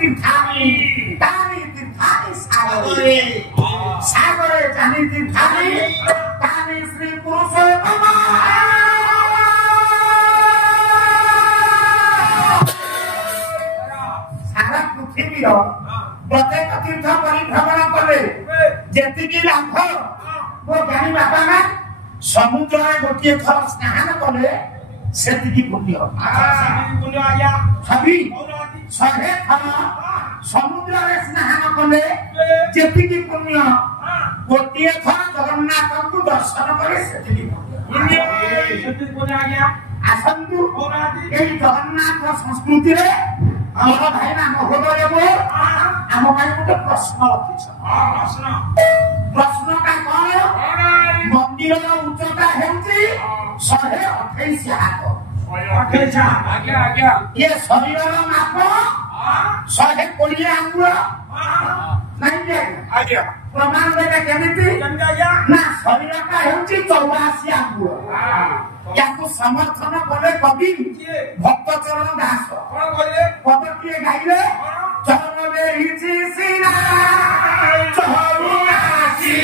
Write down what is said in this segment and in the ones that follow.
तीर्थानि तानि तीर्थानि सागरे सागरे जानि तीर्थानि तानि श्री पुरुषोत्तम सारा पृथ्वी प्रत्येक तीर्थ परिभ्रमण कले जेतिकी लाभ वो जानी बापा ना समुद्र गोटे थर स्नान कले सेतिकी पुण्य सभी 100 थर समुद्र स्नान कले जेतिकी पुण्य गोटे थर जगन्नाथ को दर्शन करे सेतिकी पुण्य आसंतु ए जगन्नाथ संस्कृति रे आम भाई ना महोदय वो आम भाई गोटे प्रश्न रखिछ प्रश्न का कौन मंदिर उच्चता हेउची 128 हाथ 128 आज्ञा आज्ञा ये शरीर माप 120 आंगुल नहीं जे आज्ञा प्रमाण देगा केमिति ना शरीर का हेउची 84 आंगुल याको समर्थन कले कवि भक्त चरण दास कोन बोले पदकीय गाइले चरण में हिची सीना चहुरासी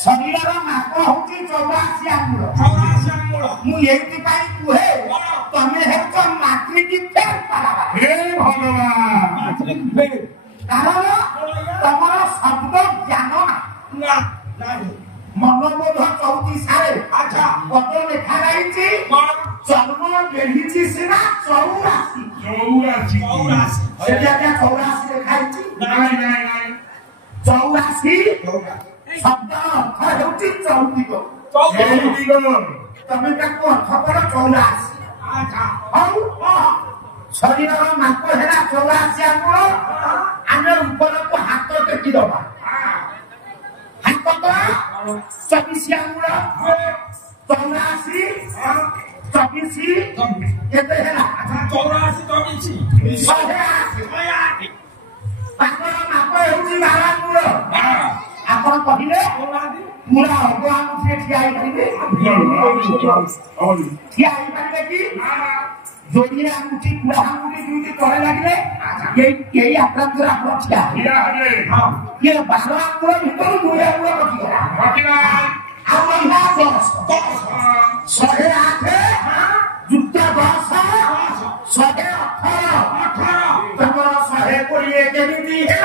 शरीर माप होची 84 आंगुल मुझे कुहे तमें हेच मातृ की फेर पाला हे भगवान कारण तमर शब्द ज्ञान ना मनोबोध 34 सारे अच्छा कत लेखा रही जन्म बेढ़ी सीना 84 लेखा शब्द अर्थ होची चौदिग तमें ताको अर्थ कर 84 शरीर माप है 84 आंगुल आमे ऊपर को हाथ टेकी दबा हाथ तो 24 आंगुल 84 24 केते हैला 84 24 108 पाकर माप होची 12 आंगुल आपण कहिले पूरा भगवान से ठिया करिवे ठिया करिवे कि जोड़ी आंगुठी पूरा आंगुठी दुटी करे लागले यही आक्रांत आपण ठिया हले हां ये 12 आंगुल भीतर दुई आंगुल रखिला आपण ना 10 108 जुक्त 10 118 तमरा 100 कोलिए केमिति है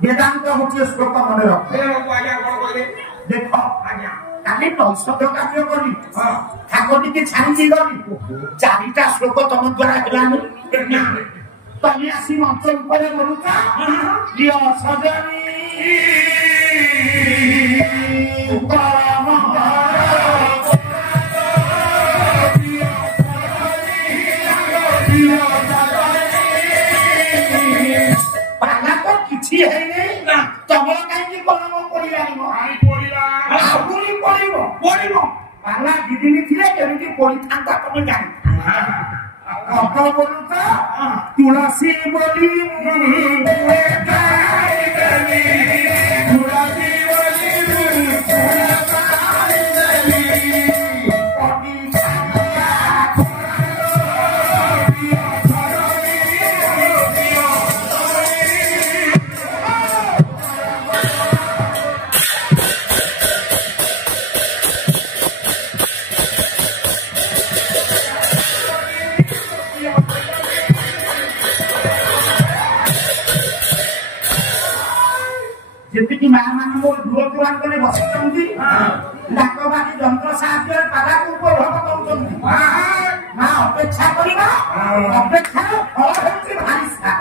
वेदांत होची श्लोक मन रख देख काली नौषध कार्य करी ठाकुर के छाड़ी गली 4टा श्लोक तुम द्वारा हेलानी तमे आसी मंच ऊपर बोलुचा लियो सजनी किछि है नहीं ना तमरा काई की कोन पड़ी लागिबो आनी पड़ीला आपुनी पड़ीबो पाला दिदिनी थिले केमिति पड़ी थांता तमे जानि अपन बोलु त तुलसी बोली मुए गाय गली तुलसी बोली मुए गाय गली पड़ी जेतिकी मां मान दूर दूरान करे बसचंती डाकबाटी यंत्र साहाय्य पाला को उपभोग करचंती मां अपेक्षा करिबा अपेक्षा फल होची भारी सार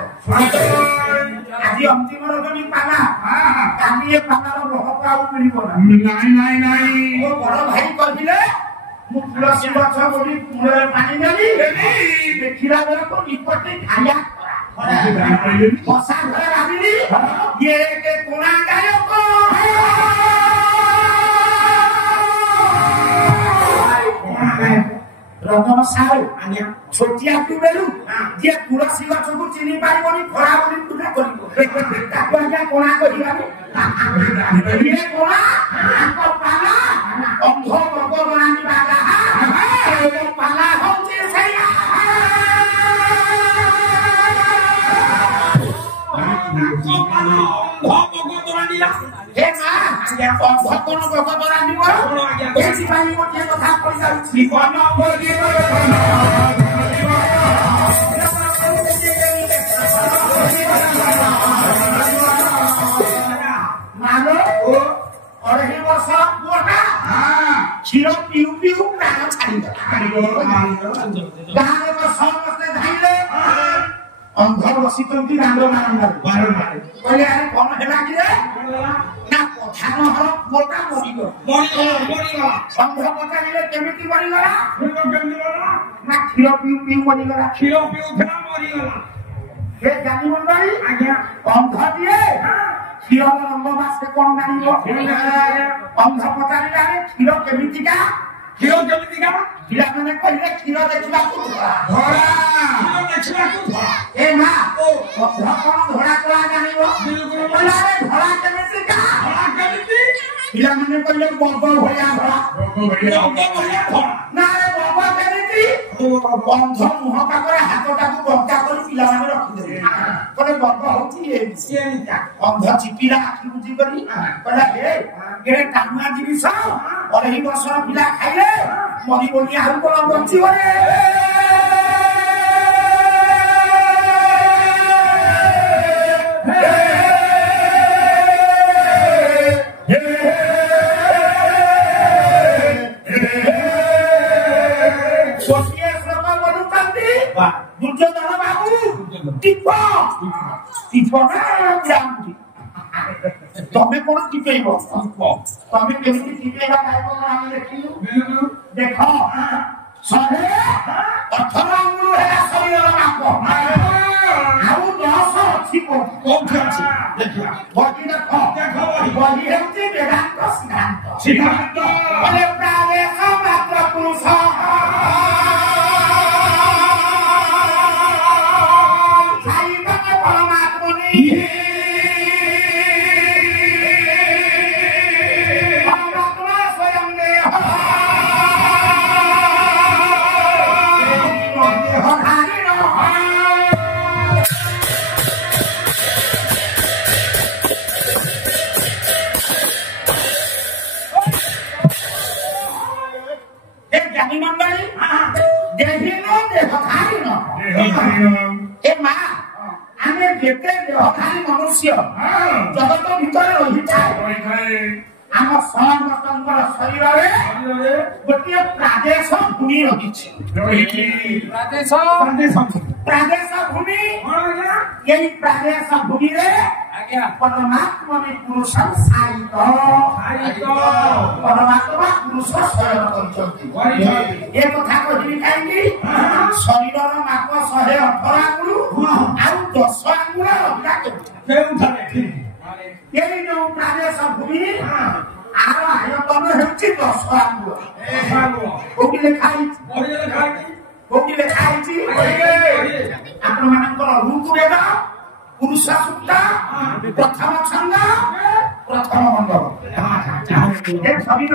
आज अंतिम रजनी पाला काली ए पालार महत्व आउ मिलिबो ना नाही तुलसी गछ बोली कूଳରେ ପାଣି ଦେଲି ଦେଖିଲା ବେଳକୁ ନିପଟେ ଖାଇବା ବସା ଘରେ ଭାବିଲି ଇଏ କେ କୋଣା ଗାୟକ ରଙ୍ଗନ ସାହୁ ଛୋଟିଆ ଟୁବେଲୁ ଯିଏ ତୁଳସୀ ଗଛକୁ ଚିହ୍ନି ପାରିବନି ଖରା ବୋଲି ତୁମେ କରିବ ତାକୁ ଆଜ୍ଞା କୋଣା କରିବାନି ଇଏ କୋଣା ତାଙ୍କ ପାଲା ଅନ୍ଧ ରୋଗ ବନାଇବା ଏବଂ ପାଲା ହଉଛି ସେଇଆ हे मां भगवान भगवान निको एसी पानी गोटे कथा पड़ी जाउछि कोन बोली मानो और ही वर्ष पुआटा क्षीर पिउ पिउ प्राण छाड़ी गाँव में समस्ते धाइले अंधर बसितंती दांड मारंगारे कहले अरे कोन हेला कि रे ना कथा न हर पुआटा मरिगला संघ पचारिले केमिति मरिगला ना क्षीर पिउ पिउ मरिगला क्षीर पिउ थला मरिगला हे जानी मंडळी आज्ञा अंध दिए क्षीर रंग मासे कोन जानिबो अंध पचारिले अरे क्षीर केमितिका क्षीर केमितिका पिला माने कहले क्षीर देखिबा को धरा क्षीर देखिबा को धरा ए मा ओ कोन धरा कोला जानिबो बोला रे धरा केमितिका धरा केमिति पिला माने कहले बब भया धरा बब भया धरा ना रे बब केमिति बंध मुह पाकरे हातटाକୁ ବଙ୍କା କରି ପିଲା ମାନେ ରଖି ଦେଲେ କହିଲେ ବବ ହଉଛି ଏ ସିଏନିଟା ଅନ୍ଧ ଚିପିଲା ଆଖି ବୁଜି କରି କହିଲା ହେ ଏ କାମା ଜିନିଷ ଅଢେଇ ବର୍ଷର ପିଲା ଖାଇଲେ ମରିବନି ଆଉ କଣ ବଞ୍ଚିବ ରେ दुर्योधन बाबू टिप टिप ना जामती तमे कोन टिपेइबो तमे केमि टिपेइबा काइबो हम देखिलु देखो सहे 18 अंगुल है शरीर माप आउ 10 अछि कोठी अछि देखिया बॉडी देखो बॉडी हेउति वेदांत सिद्धांत अरे प्रादेश मात्र पुरुष मनुष्य जगत भीतर रही आम समस्त शरीर गोटे प्रादेश भूमि रही प्रादेश भूमि यही प्रादेश भूमि परमात्मा में पुरुष परमात्मा पुरुष शयन कर कथा कहली कहीं शरीर माप 118 आंगुल आउ 10 आंगुल यही जो प्रादेश भूमि आर आयतन होची 10 आंगुल कोकी लेखा होची आपण मानकर ऋतुवेद पुरुष सूक्त प्रथम छंद प्रथम मंडल एक छवि न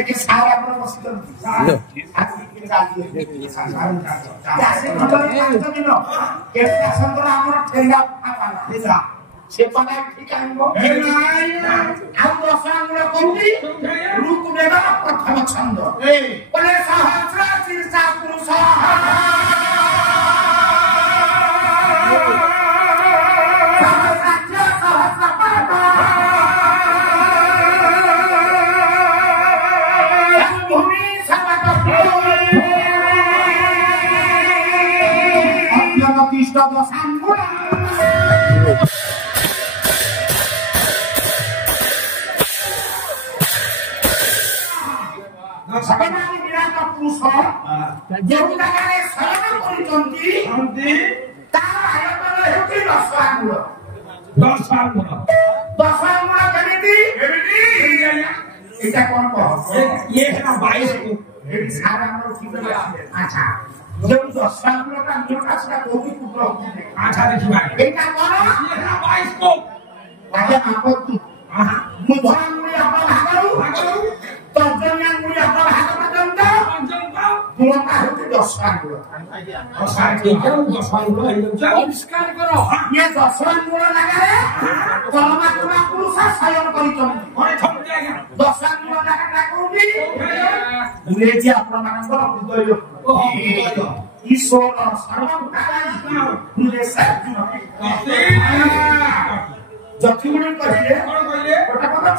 एक सारा पर बसित से पना ठीक आंगो आउ 10 आंगुल कोंडी ऋतुवेद प्रथम छंद बोले सहस्र शीर्ष पुरुष ଭଗବାନ ବିରାଟ ପୁରୁଷ ଯେଉଁ ଜାଗାରେ ଶୟନ କରିଛନ୍ତି ତାର ଆୟତନ ହେଉଛି 10 ଆଙ୍ଗୁଳ। 10 ଆଙ୍ଗୁଳ। 10 ଆଙ୍ଗୁଳ କେମିତି? ଏଇଟା କଣ କହ? ଇଏ ହେଲା 22 ଫୁଟ। ଏଇ ସାରା ଆମର ଠିକ ଅଛି। ଆଚ୍ଛା ଯେଉଁ 10 ଆଙ୍ଗୁଳଟା ନିଅଟା ସେଟା କୋଉଠି ଫୁଟ ହଉଛି? ଆଚ୍ଛା ଦେଖିବା। ଏଇଟା କଣ? ଇଏ ହେଲା 22 ଫୁଟ। ଆଜ୍ଞା ଆପତ୍ତି ମୁଁ ଧରାଙ୍ଗୁଳି ଆପଣ ଭାଗରୁ ତର୍ଜନୀ ଆଙ୍ଗୁଳି ଆପଣ ଭାଗ ପର୍ଯ୍ୟନ୍ତ ଦୂରତା ହେଉଛି 10 ଆଙ୍ଗୁଳ। ପରିଷ୍କାର କର। ଇଏ 10 ଆଙ୍ଗୁଳ ଜାଗାରେ ପରମାତ୍ମା ପୁରୁଷ ଶୟନ କରିଛନ୍ତି। 10 ଆଙ୍ଗୁଳ ଜାଗାଟା କୋଉଠି? ବୁଝେଇଛି ଆପଣମାନଙ୍କର ହୃଦୟ। ଈଶ୍ୱର ଯତିଗୁଣି କହିଲେ ଗୋଟେ କଥା